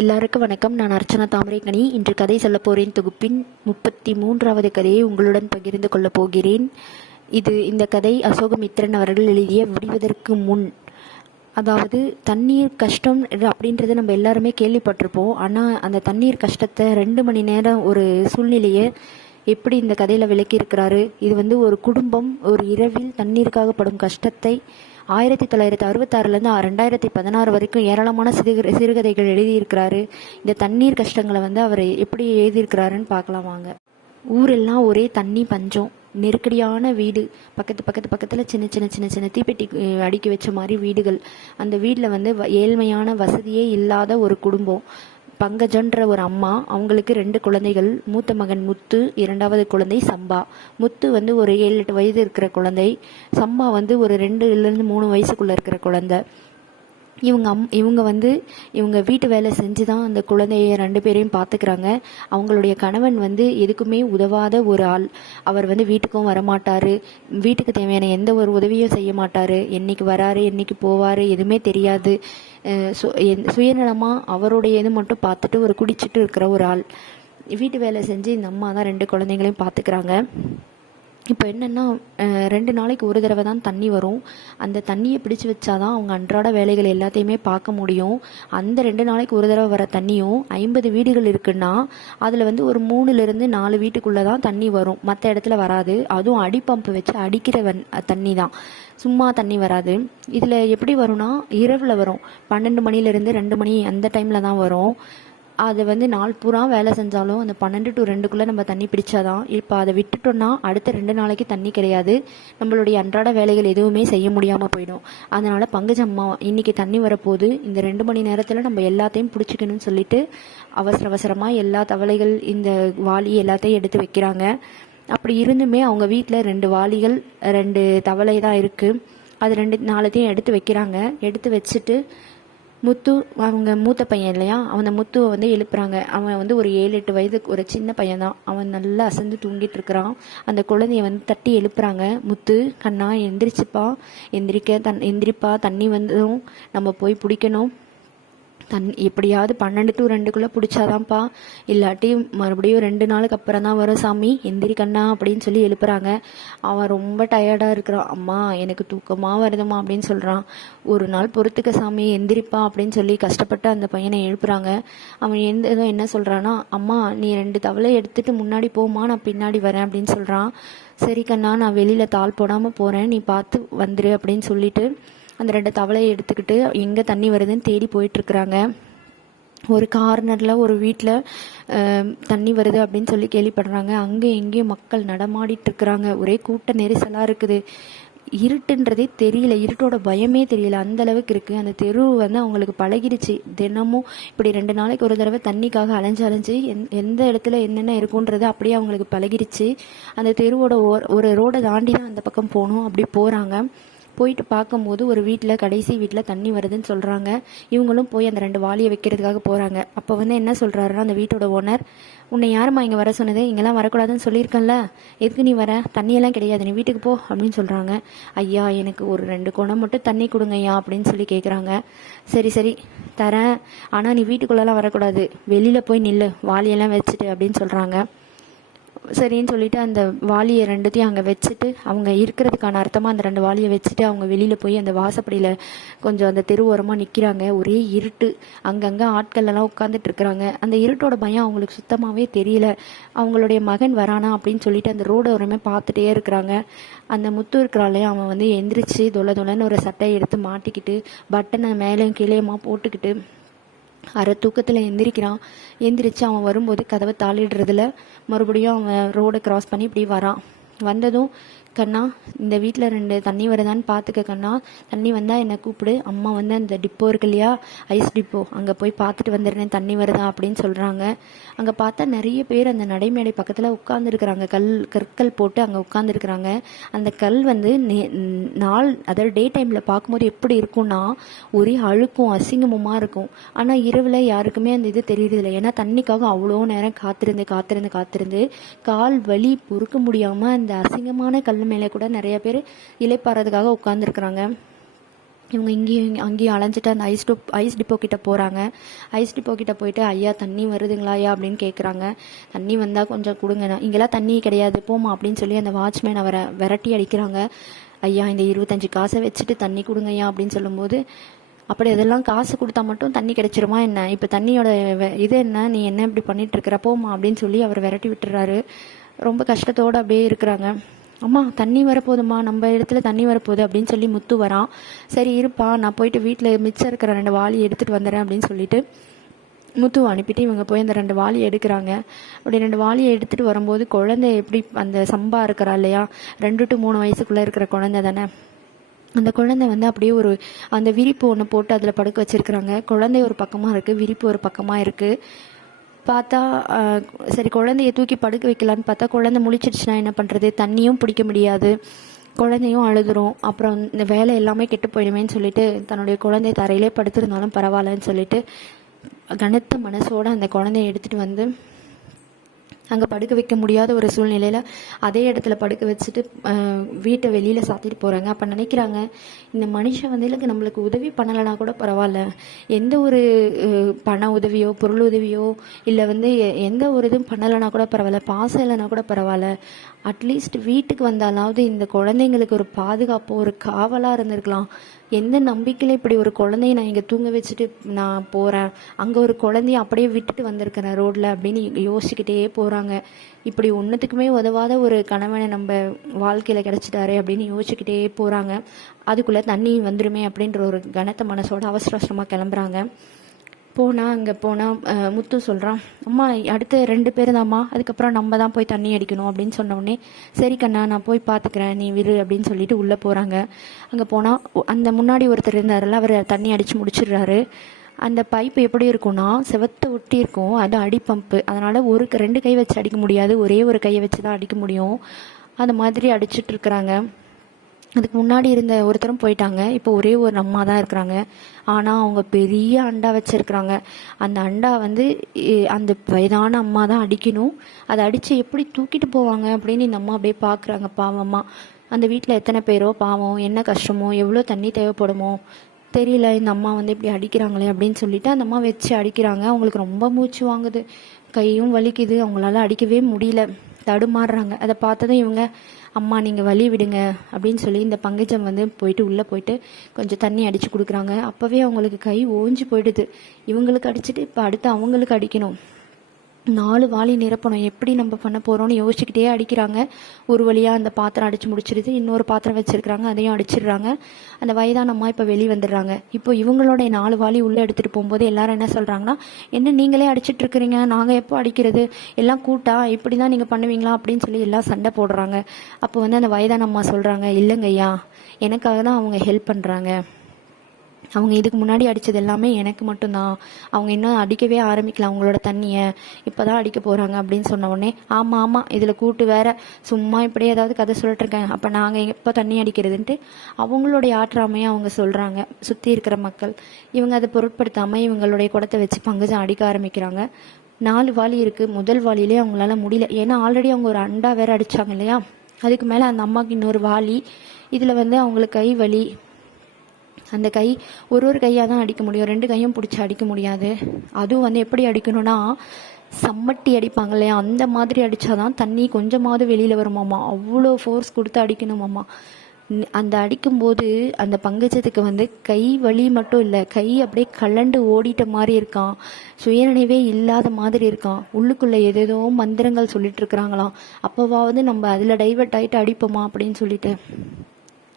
எல்லாருக்கும் வணக்கம். நான் அர்ச்சனா தாமரைக்கணி இன்று கதை சொல்ல போகிறேன் தொகுப்பின் முப்பத்தி மூன்றாவது கதையை உங்களுடன் பகிர்ந்து கொள்ளப் போகிறேன். இது இந்த கதை அசோகமித்ரன் அவர்கள் எழுதிய விடுவதற்கு முன். அதாவது தண்ணீர் கஷ்டம் அப்படின்றத நம்ம எல்லாருமே கேள்விப்பட்டிருப்போம். ஆனால் அந்த தண்ணீர் கஷ்டத்தை ரெண்டு மணி நேரம் ஒரு சூழ்நிலையை எப்படி இந்த கதையில் விளக்கியிருக்கிறாரு? இது வந்து ஒரு குடும்பம் ஒரு இரவில் தண்ணீருக்காக படும் கஷ்டத்தை ஆயிரத்தி தொள்ளாயிரத்தி அறுபத்தாறுலேருந்து ரெண்டாயிரத்தி பதினாறு வரைக்கும் ஏராளமான சிறுக சிறுகதைகள் எழுதியிருக்கிறாரு. இந்த தண்ணீர் கஷ்டங்களை வந்து அவர் எப்படி எழுதியிருக்கிறாருன்னு பார்க்கலாம் வாங்க. ஊரெல்லாம் ஒரே தண்ணி பஞ்சம். நெருக்கடியான வீடு. பக்கத்து பக்கத்து பக்கத்தில் சின்ன சின்ன சின்ன சின்ன தீப்பெட்டி அடுக்கி வச்ச மாதிரி வீடுகள். அந்த வீட்டில் வந்து வ- ஏழ்மையான வசதியே இல்லாத ஒரு குடும்பம். பங்கஜன்ற ஒரு அம்மா அவங்களுக்கு ரெண்டு குழந்தைகள் மூத்த மகன் முத்து இரண்டாவது குழந்தை சம்பா. முத்து வந்து ஒரு ஏழு எட்டு வயது இருக்கிற குழந்தை சம்பா வந்து ஒரு ரெண்டுலேருந்து மூணு வயசுக்குள்ள இருக்கிற குழந்தை. இவங்க அம் இவங்க வந்து இவங்க வீட்டு வேலை செஞ்சு தான் அந்த குழந்தைய ரெண்டு பேரையும் பார்த்துக்கிறாங்க அவங்களுடைய கணவன் வந்து எதுக்குமே உதவாத ஒரு ஆள். அவர் வந்து வீட்டுக்கும் வரமாட்டார். வீட்டுக்கு தேவையான எந்த ஒரு உதவியும் செய்ய மாட்டார். என்றைக்கு வராரு என்னைக்கு போவார் எதுவுமே தெரியாது. சு சுயநலமாக அவருடைய இது மட்டும் பார்த்துட்டு ஒரு குடிச்சிட்டு இருக்கிற ஒரு ஆள். வீட்டு வேலை செஞ்சு இந்த அம்மா தான் ரெண்டு குழந்தைங்களையும் பார்த்துக்கிறாங்க இப்போ என்னென்னா ரெண்டு நாளைக்கு ஒரு தடவை தான் தண்ணி வரும். அந்த தண்ணியை பிடிச்சு வச்சாதான் அவங்க அன்றாட வேலைகள் எல்லாத்தையுமே பார்க்க முடியும். அந்த ரெண்டு நாளைக்கு ஒரு தடவை வர தண்ணியும் ஐம்பது வீடுகள் இருக்குன்னா அதில் வந்து ஒரு மூணுலேருந்து நாலு வீட்டுக்குள்ளே தான் தண்ணி வரும். மற்ற இடத்துல வராது. அதுவும் அடி பம்பு வச்சு அடிக்கிற வன் தண்ணி தான் சும்மா தண்ணி வராது. இதில் எப்படி வரும்னா இரவில் வரும். பன்னெண்டு மணிலேருந்து ரெண்டு மணி அந்த டைமில் தான் வரும். அது வந்து நாள் பூரா வேலை செஞ்சாலும் அந்த பன்னெண்டு டு ரெண்டுக்குள்ளே நம்ம தண்ணி பிடிச்சாதான் இப்போ அதை விட்டுட்டோம்னா அடுத்த ரெண்டு நாளைக்கு தண்ணி கிடையாது. நம்மளுடைய அன்றாட வேலைகள் எதுவுமே செய்ய முடியாமல் போயிடும். அதனால் பங்குஜம்மா இன்றைக்கி தண்ணி வரப்போகுது. இந்த ரெண்டு மணி நேரத்தில் நம்ம எல்லாத்தையும் பிடிச்சிக்கணும்னு சொல்லிட்டு அவசர அவசரமாக எல்லா தவளைகள் இந்த வாளி எல்லாத்தையும் எடுத்து வைக்கிறாங்க. அப்படி இருந்துமே அவங்க வீட்டில் ரெண்டு வாளிகள் ரெண்டு தவளை தான் இருக்குது அது ரெண்டு நாளத்தையும் எடுத்து வைக்கிறாங்க. எடுத்து வச்சுட்டு முத்து அவங்க மூத்த பையன் இல்லையா? அவன் முத்துவை வந்து எழுப்புறாங்க. அவன் வந்து ஒரு ஏழு எட்டு வயதுக்கு ஒரு சின்ன பையன் தான் அவன் நல்லா அசந்து தூங்கிட்டு இருக்கிறான். அந்த குழந்தைய வந்து தட்டி எழுப்புறாங்க. முத்து கண்ணா எந்திரிச்சுப்பா. எந்திரிக்க தன் எந்திரிப்பா. தண்ணி வந்ததும் நம்ம போய் பிடிக்கணும். தன் எப்படியாவது பன்னெண்டு டு ரெண்டுக்குள்ளே பிடிச்சாதான்ப்பா. இல்லாட்டி மறுபடியும் ரெண்டு நாளுக்கு அப்புறம் தான் வரும் சாமி. எந்திரி கண்ணா அப்படின்னு சொல்லி எழுப்புறாங்க. அவன் ரொம்ப டயர்டாக இருக்கிறான் அம்மா எனக்கு தூக்கமாக வருதுமா அப்படின்னு சொல்கிறான் ஒரு நாள் பொறுத்துக்க சாமி எந்திரிப்பா அப்படின்னு சொல்லி கஷ்டப்பட்டு அந்த பையனை எழுப்புறாங்க. அவன் எந்ததும் என்ன சொல்கிறான்னா அம்மா நீ ரெண்டு தவளை எடுத்துகிட்டு முன்னாடி போமா நான் பின்னாடி வரேன் அப்படின்னு சொல்கிறான் சரி கண்ணா நான் வெளியில் தாள் போடாமல் போகிறேன் நீ பார்த்து வந்துரு அப்படின்னு சொல்லிட்டு அந்த ரெண்டு தவளையை எடுத்துக்கிட்டு எங்கே தண்ணி வருதுன்னு தேடி போயிட்டுருக்குறாங்க. ஒரு கார்னரில் ஒரு வீட்டில் தண்ணி வருது அப்படின்னு சொல்லி கேள்விப்படுறாங்க. அங்கே எங்கேயும் மக்கள் நடமாடிட்டு இருக்கிறாங்க ஒரே கூட்ட நெரிசலாக இருக்குது. இருட்டுன்றதே தெரியல. இருட்டோட பயமே தெரியல. அந்த அளவுக்கு இருக்குது அந்த தெரு வந்து அவங்களுக்கு பழகிடுச்சு. தினமும் இப்படி ரெண்டு நாளைக்கு ஒரு தடவை தண்ணிக்காக அலைஞ்சு அலைஞ்சு எந் எந்த இடத்துல என்னென்ன இருக்குன்றது அப்படியே அவங்களுக்கு பழகிடுச்சு. அந்த தெருவோட ஒரு ரோடை தாண்டி தான் அந்த பக்கம் போகணும். அப்படி போகிறாங்க போயிட்டு பார்க்கும்போது ஒரு வீட்டில் கடைசி வீட்டில் தண்ணி வருதுன்னு சொல்கிறாங்க இவங்களும் போய் அந்த ரெண்டு வாளியை வைக்கிறதுக்காக போகிறாங்க அப்போ வந்து என்ன சொல்கிறாருன்னா அந்த வீட்டோட ஓனர் உன்னை யாரும்மா இங்கே வர சொன்னது? இங்கெல்லாம் வரக்கூடாதுன்னு சொல்லியிருக்கேன்ல. எதுக்கு நீ வர? தண்ணியெல்லாம் கிடையாது. நீ வீட்டுக்கு போ அப்படின்னு சொல்கிறாங்க ஐயா எனக்கு ஒரு ரெண்டு குடம் மட்டும் தண்ணி கொடுங்க ஐயா அப்படின்னு சொல்லி கேட்குறாங்க சரி சரி தரேன். ஆனால் நீ வீட்டுக்குள்ளெல்லாம் வரக்கூடாது. வெளியில் போய் நில்லு. வாளியெல்லாம் வச்சுட்டு அப்படின்னு சொல்கிறாங்க சரின்னு சொல்லிட்டு அந்த வாளியை ரெண்டுத்தையும் அங்கே வச்சுட்டு அவங்க இருக்கிறதுக்கான அர்த்தமாக அந்த ரெண்டு வாளியை வச்சுட்டு அவங்க வெளியில் போய் அந்த வாசப்படியில் கொஞ்சம் அந்த தெரு ஓரமாக நிற்கிறாங்க ஒரே இருட்டு. அங்கங்கே ஆட்கள் எல்லாம் உட்காந்துட்டு இருக்கிறாங்க. அந்த இருட்டோட பயம் அவங்களுக்கு சுத்தமாகவே தெரியல. அவங்களுடைய மகன் வரானா அப்படின்னு சொல்லிட்டு அந்த ரோடு ஓரமே பார்த்துட்டே இருக்கிறாங்க. அந்த முத்து இருக்கிறாலே அவன் வந்து எந்திரிச்சு தொலை தொலைன்னு ஒரு சட்டையை எடுத்து மாட்டிக்கிட்டு பட்டனை மேலேயும் கீழேயுமா போட்டுக்கிட்டு அரை தூக்கத்தில் எந்திரிக்கிறான். எந்திரிச்சு அவன் வரும்போது கதவை தாளிடுறதுல மறுபடியும் அவன் ரோடை கிராஸ் பண்ணி இப்படி வரான். வந்ததும் கண்ணா இந்த வீட்டில் ரெண்டு தண்ணி வருதான்னு பார்த்துக்க கண்ணா. தண்ணி வந்தால் என்னை கூப்பிடு. அம்மா வந்து அந்த டிப்போ இருக்கு இல்லையா? Ice depot. அங்கே போய் பார்த்துட்டு வந்துடுறேன். தண்ணி வருதா அப்படின்னு சொல்கிறாங்க அங்கே பார்த்தா நிறைய பேர் அந்த நடைமேடை பக்கத்தில் உட்காந்துருக்குறாங்க கல் கற்கள் போட்டு அங்கே உட்காந்துருக்குறாங்க அந்த கல் வந்து நே- நாள் அதாவது டே டைமில் பார்க்கும்போது எப்படி இருக்கும்னா ஒரே அழுக்கும் அசிங்கமுமாக இருக்கும். ஆனால் இரவில் யாருக்குமே அந்த இது தெரியறதில்ல. ஏன்னா தண்ணிக்காக அவ்வளோ நேரம் காத்திருந்து காத்திருந்து காத்திருந்து கால் வலி பொறுக்க முடியாமல் அந்த அசிங்கமான கல் மேலே கூட நிறைய பேர் இலைப்பாறதுக்காக உட்காந்துருக்குறாங்க இவங்க இங்கேயும் அங்கேயும் அலைஞ்சிட்டு அந்த ஐஸ் டிப் ஐஸ் டிப்போ கிட்ட போகிறாங்க ஐஸ் டிப்போ கிட்ட போயிட்டு ஐயா தண்ணி வருதுங்களா ஐயா? அப்படின்னு கேட்குறாங்க தண்ணி வந்தால் கொஞ்சம் கொடுங்கண்ணா இங்கெல்லாம் தண்ணி கிடையாது போமா அப்படின்னு சொல்லி அந்த வாட்ச்மேன் அவரை விரட்டி அடிக்கிறாங்க. ஐயா இந்த இருபத்தஞ்சி காசை வச்சுட்டு தண்ணி கொடுங்க ஐயா அப்படின்னு சொல்லும்போது அப்படி இதெல்லாம் காசு கொடுத்தா மட்டும் தண்ணி கிடைச்சிருமா என்ன? இப்போ தண்ணியோட இது என்ன? நீ என்ன இப்படி பண்ணிட்டு இருக்கிற? போமா அப்படின்னு சொல்லி அவர் விரட்டி விட்டுறாரு. ரொம்ப கஷ்டத்தோடு அப்படியே இருக்கிறாங்க. அம்மா தண்ணி வரப்போகுதும்மா நம்ம இடத்துல தண்ணி வரப்போகுது அப்படின்னு சொல்லி முத்து வரான். சரி இருப்பா நான் போயிட்டு வீட்டில் மிச்சம் இருக்கிற ரெண்டு வாளி எடுத்துகிட்டு வந்துடுறேன் அப்படின்னு சொல்லிட்டு முத்துவை அனுப்பிட்டு இவங்க போய் அந்த ரெண்டு வாளியை எடுக்கிறாங்க. அப்படி ரெண்டு வாளியை எடுத்துகிட்டு வரும்போது குழந்தை எப்படி அந்த சம்பா இருக்கிறா இல்லையா? ரெண்டு டு மூணு வயசுக்குள்ளே இருக்கிற குழந்தை தானே. அந்த குழந்தை வந்து அப்படியே ஒரு அந்த விரிப்பு ஒன்று போட்டு அதில் படுக்க வச்சிருக்கிறாங்க. குழந்தை ஒரு பக்கமாக இருக்குது விரிப்பு ஒரு பக்கமாக இருக்குது பார்த்தா சரி குழந்தைய தூக்கி படுக்க வைக்கலான்னு பார்த்தா குழந்தை முழிச்சிடுச்சுன்னா என்ன பண்ணுறது தண்ணியும் பிடிக்க முடியாது. குழந்தையும் அழுதுரும். அப்புறம் இந்த வேலை எல்லாமே கெட்டு போயிடுமேன்னு சொல்லிட்டு தன்னுடைய குழந்தை தரையிலே படுத்திருந்தாலும் பரவாயில்லன்னு சொல்லிட்டு கனத்த மனசோட அந்த குழந்தைய எடுத்துகிட்டு வந்து அங்கே படுக்க வைக்க முடியாத ஒரு சூழ்நிலையில் அதே இடத்துல படுக்க வச்சுட்டு வீட்டை வெளியில் சாத்திட்டு போகிறாங்க அப்போ நினைக்கிறாங்க இந்த மனுஷன் வந்து இல்லைங்க நம்மளுக்கு உதவி பண்ணலைனா கூட பரவாயில்ல. எந்த ஒரு பண உதவியோ பொருள் உதவியோ இல்லை வந்து எ- எந்த ஒரு இதுவும் பண்ணலைனா கூட பரவாயில்ல. பாசம் இல்லைனா கூட பரவாயில்ல. அட்லீஸ்ட் வீட்டுக்கு வந்தாலாவது இந்த குழந்தைங்களுக்கு ஒரு பாதுகாப்பு ஒரு காவலாக இருந்திருக்கலாம். எந்த நம்பிக்கையில் இப்படி ஒரு குழந்தைய நான் இங்கே தூங்க வச்சுட்டு நான் போகிறேன் அங்கே ஒரு குழந்தைய அப்படியே விட்டுட்டு வந்திருக்கிறேன் ரோட்டில் அப்படின்னு யோசிச்சுக்கிட்டே போகிறாங்க இப்படி ஒன்றுத்துக்குமே உதவாத ஒரு கணவனை நம்ம வாழ்க்கையில் கிடச்சிட்டாரே அப்படின்னு யோசிச்சுக்கிட்டே போகிறாங்க அதுக்குள்ளே தண்ணி வந்துடுமே அப்படின்ற ஒரு கனத்த மனசோட அவசர அவசரமாக கிளம்புறாங்க. போனால் அங்கே போனால் முத்து சொல்கிறான் அம்மா அடுத்து ரெண்டு பேர் தாம்மா அதுக்கப்புறம் நம்ம தான் போய் தண்ணி அடிக்கணும் அப்படின்னு சொன்னோடனே சரி கண்ணா நான் போய் பார்த்துக்கிறேன் நீ விரு அப்படின்னு சொல்லிட்டு உள்ளே போகிறாங்க அங்கே போனால் அந்த முன்னாடி ஒருத்தர் இருந்தார்ல அவர் தண்ணி அடித்து முடிச்சிடுறாரு. அந்த பைப்பு எப்படி இருக்கும்னா செவத்தை ஒட்டி இருக்கும் அது அடி பம்பு. அதனால் ஒரு க- ரெண்டு கை வச்சு அடிக்க முடியாது ஒரே ஒரு கையை வச்சு தான் அடிக்க முடியும். அந்த மாதிரி அடிச்சிட்டு இருக்கிறாங்க. அதுக்கு முன்னாடி இருந்த ஒருத்தரும் போயிட்டாங்க. இப்போ ஒரே ஒரு அம்மா தான் இருக்கிறாங்க. ஆனால் அவங்க பெரிய அண்டா வச்சுருக்குறாங்க. அந்த அண்டா வந்து அந்த வயதான அம்மா தான் அடிக்கணும். அதை அடித்து எப்படி தூக்கிட்டு போவாங்க அப்படின்னு இந்த அம்மா அப்படியே பார்க்குறாங்க பாவம்மா அந்த வீட்டில் எத்தனை பேரோ? பாவம். என்ன கஷ்டமோ? எவ்வளோ தண்ணி தேவைப்படுமோ? தெரியல. இந்த அம்மா வந்து இப்படி அடிக்கிறாங்களே அப்படின்னு சொல்லிட்டு அந்த அம்மா வச்சு அடிக்கிறாங்க. அவங்களுக்கு ரொம்ப மூச்சு வாங்குது. கையும் வலிக்குது. அவங்களால அடிக்கவே முடியல. தடுமாறுறாங்க. அதை பார்த்ததும் இவங்க அம்மா நீங்கள் வழி விடுங்க அப்படின்னு சொல்லி இந்த பங்கஜம் வந்து போயிட்டு உள்ளே போயிட்டு கொஞ்சம் தண்ணி அடித்து கொடுக்குறாங்க. அப்போவே அவங்களுக்கு கை ஓஞ்சு போயிடுது. இவங்களுக்கு அடிச்சுட்டு இப்போ அடுத்து அவங்களுக்கு அடிக்கணும். நாலு வாளி நிரப்பணும். எப்படி நம்ம பண்ண போகிறோம்னு யோசிச்சுக்கிட்டே அடிக்கிறாங்க. ஒரு வழியாக அந்த பாத்திரம் அடித்து முடிச்சிருது. இன்னொரு பாத்திரம் வச்சுருக்கிறாங்க. அதையும் அடிச்சிடுறாங்க. அந்த வயதான அம்மா இப்போ வெளியே வந்துடுறாங்க. இப்போ இவங்களோட நாலு வாளி உள்ளே எடுத்துகிட்டு போகும்போது எல்லாரும் என்ன சொல்கிறாங்கன்னா என்ன நீங்களே அடிச்சிட்டுருக்குறீங்க நாங்கள் எப்போ அடிக்கிறது? எல்லாம் கூட்டா? இப்படி தான் நீங்கள் பண்ணுவீங்களா? அப்படின்னு சொல்லி எல்லாம் சண்டை போடுறாங்க. அப்போ வந்து அந்த வயதான அம்மா சொல்கிறாங்க இல்லைங்கய்யா. எனக்காக தான் அவங்க ஹெல்ப் பண்ணுறாங்க அவங்க இதுக்கு முன்னாடி அடித்தது எல்லாமே எனக்கு மட்டும்தான். அவங்க இன்னும் அடிக்கவே ஆரம்பிக்கல அவங்களோட தண்ணியை. இப்போ தான் அடிக்க போகிறாங்க அப்படின்னு சொன்ன உடனே ஆமாம் ஆமாம் இதில் கூட்டு வேற. சும்மா இப்படி ஏதாவது கதை சொல்லிட்டுருக்காங்க அப்போ நாங்கள் எப்போ தண்ணி அடிக்கிறதுன்ட்டு அவங்களுடைய ஆற்றாமையை அவங்க சொல்கிறாங்க சுற்றி இருக்கிற மக்கள். இவங்க அதை பொருட்படுத்தாமல் இவங்களுடைய குடத்தை வச்சு பங்குஜம் அடிக்க ஆரம்பிக்கிறாங்க. நாலு வாளி இருக்குது முதல் வாளியிலே அவங்களால முடியல. ஏன்னா ஆல்ரெடி அவங்க ஒரு அண்டா வேற அடித்தாங்க இல்லையா? அதுக்கு மேலே அந்த அம்மாவுக்கு இன்னொரு வாளி இதில் வந்து அவங்களுக்கு கை வலி அந்த கை ஒரு ஒரு கையாக தான் அடிக்க முடியும். ரெண்டு கையும் பிடிச்சி அடிக்க முடியாது. அதுவும் வந்து எப்படி அடிக்கணும்னா சம்மட்டி அடிப்பாங்க இல்லையா? அந்த மாதிரி அடித்தாதான் தண்ணி கொஞ்சமாவது வெளியில் வருமாமா அவ்வளோ ஃபோர்ஸ் கொடுத்து அடிக்கணுமாம்மா அந்த அடிக்கும்போது அந்த பங்கஜத்துக்கு வந்து கை வலி மட்டும் இல்லை கை அப்படியே கலண்டு ஓடிட்ட மாதிரி இருக்கான். சுயநினைவே இல்லாத மாதிரி இருக்கான். உள்ளுக்குள்ளே ஏதேதோ மந்திரங்கள் சொல்லிட்டு இருக்கிறாங்களாம். அப்போவாவது நம்ம அதில் டைவர்ட் ஆகிட்டு அடிப்போமா அப்படின்னு சொல்லிட்டு.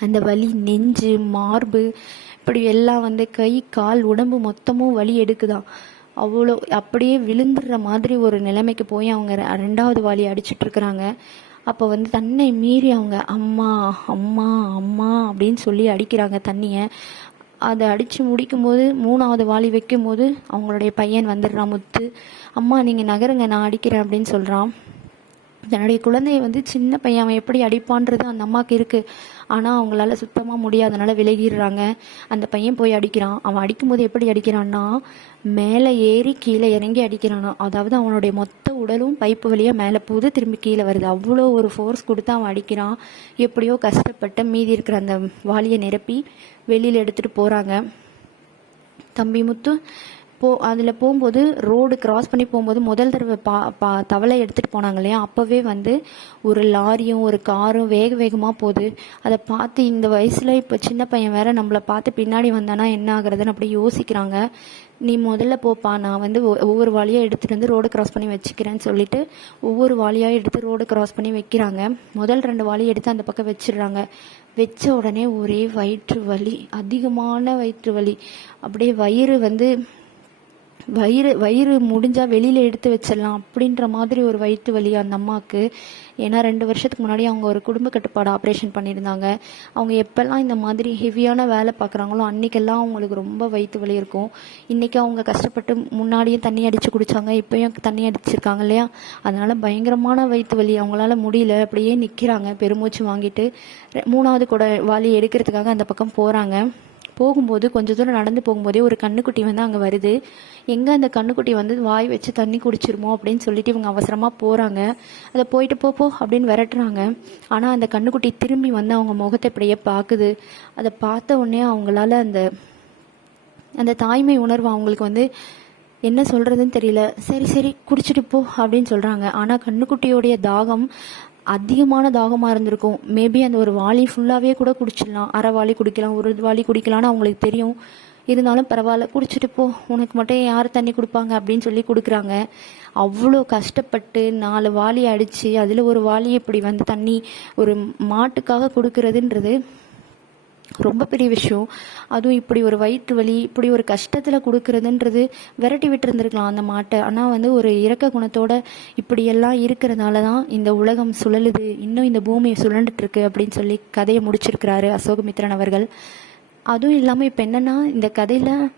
அந்த வலி நெஞ்சு மார்பு இப்படி எல்லாம் வந்து கை கால் உடம்பு மொத்தமும் வலி எடுக்குதான். அவ்வளோ அப்படியே விழுந்துடுற மாதிரி ஒரு நிலைமைக்கு போய் அவங்க ரெ- ரெண்டாவது வாலி அடிச்சிட்டு இருக்கிறாங்க. அப்போ வந்து தன்னை மீறி அவங்க அம்மா அம்மா அம்மா அப்படின்னு சொல்லி அடிக்கிறாங்க தண்ணியை. அதை அடித்து முடிக்கும்போது மூணாவது வாளி வைக்கும்போது அவங்களுடைய பையன் வந்துடுறான் முத்து. அம்மா நீங்கள் நகருங்க நான் அடிக்கிறேன் அப்படின்னு சொல்கிறான் தன்னுடைய குழந்தைய வந்து சின்ன பையன் அவன் எப்படி அடிப்பான்றது அந்த அம்மாவுக்கு இருக்குது ஆனால் அவங்களால சுத்தமாக முடியாதனால விலகிடுறாங்க. அந்த பையன் போய் அடிக்கிறான். அவன் அடிக்கும்போது எப்படி அடிக்கிறான்னா மேலே ஏறி கீழே இறங்கி அடிக்கிறானா. அதாவது அவனுடைய மொத்த உடலும் பைப்பு வழியாக மேலே போகுது திரும்பி கீழே வருது. அவ்வளோ ஒரு ஃபோர்ஸ் கொடுத்து அவன் அடிக்கிறான். எப்படியோ கஷ்டப்பட்டு மீதி இருக்கிற அந்த வாளியை நிரப்பி வெளியில் எடுத்துகிட்டு போகிறாங்க தம்பி முத்து போ அதில் போகும்போது ரோடு கிராஸ் பண்ணி போகும்போது முதல் தடவை பா பா தவளை எடுத்துகிட்டு போனாங்க இல்லையா? அப்போவே வந்து ஒரு லாரியும் ஒரு காரும் வேக வேகமாக போகுது. அதை பார்த்து இந்த வயசில் இப்போ சின்ன பையன் வேற நம்மளை பார்த்து பின்னாடி வந்தானா என்ன ஆகுறதுன்னு அப்படி யோசிக்கிறாங்க. நீ முதல்ல போப்பா நான் வந்து ஒ- ஒவ்வொரு வாலியாக எடுத்துகிட்டு வந்து ரோடு கிராஸ் பண்ணி வச்சுக்கிறேன்னு சொல்லிட்டு ஒவ்வொரு வாலியாக எடுத்து ரோடு கிராஸ் பண்ணி வைக்கிறாங்க. முதல் ரெண்டு வாலியை எடுத்து அந்த பக்கம் வச்சிடுறாங்க. வச்ச உடனே ஒரே வயிற்று வலி அதிகமான வயிற்று வலி. அப்படியே வயிறு வந்து வயிறு வயிறு முடிஞ்சால் வெளியில் எடுத்து வச்சிடலாம் அப்படின்ற மாதிரி ஒரு வயிற்று வலி அந்த அம்மாவுக்கு ஏன்னா ரெண்டு வருஷத்துக்கு முன்னாடி அவங்க ஒரு குடும்ப கட்டுப்பாடு ஆப்ரேஷன் பண்ணியிருந்தாங்க. அவங்க எப்போல்லாம் இந்த மாதிரி ஹெவியான வேலை பார்க்குறாங்களோ அன்றைக்கெல்லாம் அவங்களுக்கு ரொம்ப வயிற்று வலி இருக்கும். இன்றைக்கி அவங்க கஷ்டப்பட்டு முன்னாடியும் தண்ணி அடித்து குடித்தாங்க இப்போயும் தண்ணி அடிச்சிருக்காங்க இல்லையா? அதனால் பயங்கரமான வயிற்று வலி. அவங்களால முடியல. அப்படியே நிற்கிறாங்க பெருமூச்சு வாங்கிட்டு மூணாவது கூட வாலி எடுக்கிறதுக்காக அந்த பக்கம் போகிறாங்க போகும்போது கொஞ்ச தூரம் நடந்து போகும்போதே ஒரு கண்ணுக்குட்டி வந்து அங்கே வருது. எங்கே அந்த கண்ணுக்குட்டி வந்து வாய் வச்சு தண்ணி குடிச்சிருமோ அப்படின்னு சொல்லிட்டு இவங்க அவசரமாக போகிறாங்க அதை போயிட்டு போ போ அப்படின்னு விரட்டுறாங்க. ஆனால் அந்த கண்ணுக்குட்டி திரும்பி வந்து அவங்க முகத்தை இப்படியே பார்க்குது. அதை பார்த்த உடனே அவங்களால அந்த அந்த தாய்மை உணர்வு அவங்களுக்கு வந்து என்ன சொல்கிறதுன்னு தெரியல. சரி சரி குடிச்சிட்டு போ அப்படின்னு சொல்கிறாங்க ஆனால் கண்ணுக்குட்டியோடைய தாகம் அதிகமான தாகமாக இருந்திருக்கும். மேபி அந்த ஒரு வாளி ஃபுல்லாகவே கூட குடிச்சிடலாம். அரை வாளி குடிக்கலாம் ஒரு வாளி குடிக்கலாம்னு அவங்களுக்கு தெரியும். இருந்தாலும் பரவாயில்ல குடிச்சிட்டு போ. உனக்கு மட்டும் யார் தண்ணி கொடுப்பாங்க அப்படின்னு சொல்லி கொடுக்குறாங்க. அவ்வளோ கஷ்டப்பட்டு நாலு வாளி அடித்து அதில் ஒரு வாளி இப்படி வந்து தண்ணி ஒரு மாட்டுக்காக கொடுக்கறதுன்றது ரொம்ப பெரிய விஷயம். அதுவும் இப்படி ஒரு வயிற்று வலி இப்படி ஒரு கஷ்டத்தில் கொடுக்கறதுன்றது விரட்டி விட்டுருந்துருக்கலாம் அந்த மாட்டை. ஆனால் வந்து ஒரு இரக்க குணத்தோட இப்படியெல்லாம் இருக்கிறதுனால தான் இந்த உலகம் சுழலுது. இன்னும் இந்த பூமியை சுழண்டுட்டுருக்கு அப்படின்னு சொல்லி கதையை முடிச்சிருக்கிறாரு அசோகமித்ரன் அவர்கள். அதுவும் இல்லாமல் இப்போ என்னென்னா இந்த கதையில்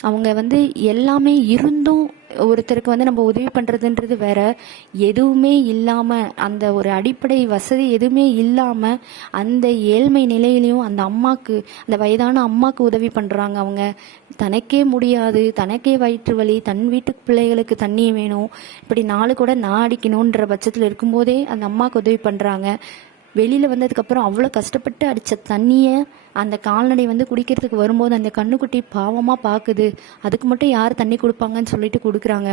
அவங்க வந்து எல்லாமே இருந்தும் ஒருத்தருக்கு வந்து நம்ம உதவி பண்ணுறதுன்றது வேற. எதுவுமே இல்லாமல் அந்த ஒரு அடிப்படை வசதி எதுவுமே இல்லாமல் அந்த ஏழ்மை நிலையிலையும் அந்த அம்மாக்கு அந்த வயதான அம்மாக்கு உதவி பண்ணுறாங்க அவங்க. தனக்கே முடியாது தனக்கே வயிற்று வலி தன் வீட்டு பிள்ளைகளுக்கு தண்ணி வேணும். இப்படி நாலு கூட நான் அடிக்கணுன்ற பட்சத்தில் இருக்கும்போதே அந்த அம்மாவுக்கு உதவி பண்ணுறாங்க வெளியில் வந்ததுக்கப்புறம் அவ்வளோ கஷ்டப்பட்டு அடித்த தண்ணியை அந்த கால்நடை வந்து குடிக்கிறதுக்கு வரும்போது அந்த கண்ணுக்குட்டி பாவமாக பார்க்குது அதுக்கு மட்டும் யார் தண்ணி கொடுப்பாங்கன்னு சொல்லிட்டு கொடுக்குறாங்க.